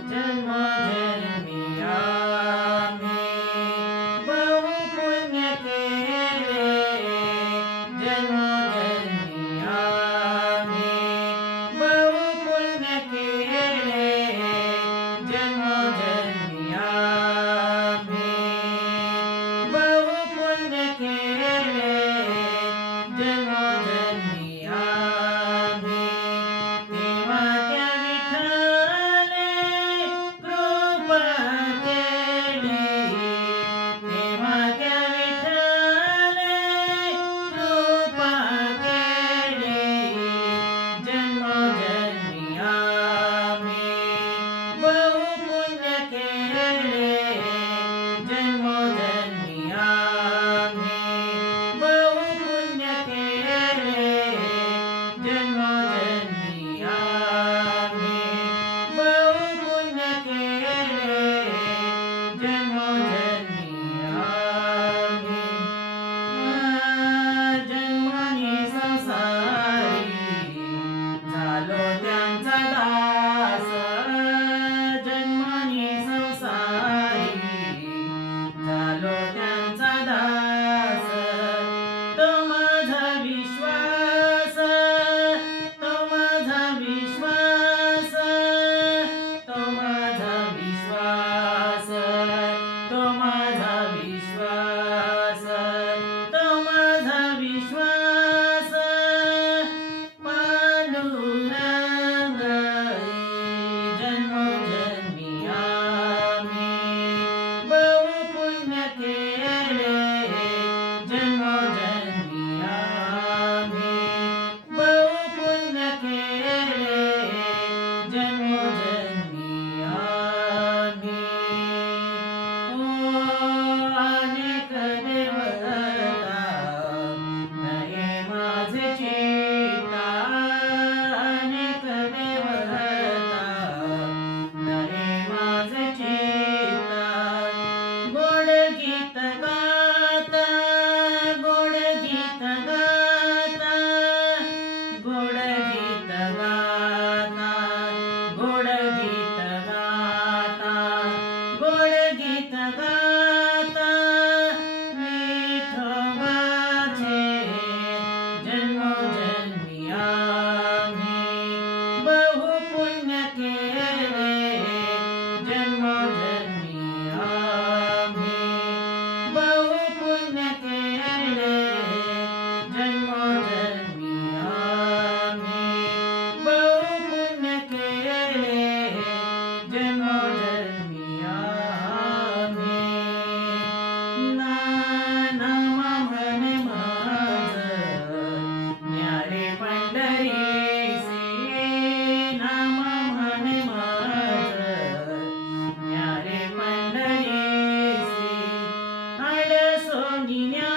Jai Ma Jai Yeah. കൂടെ sanguínea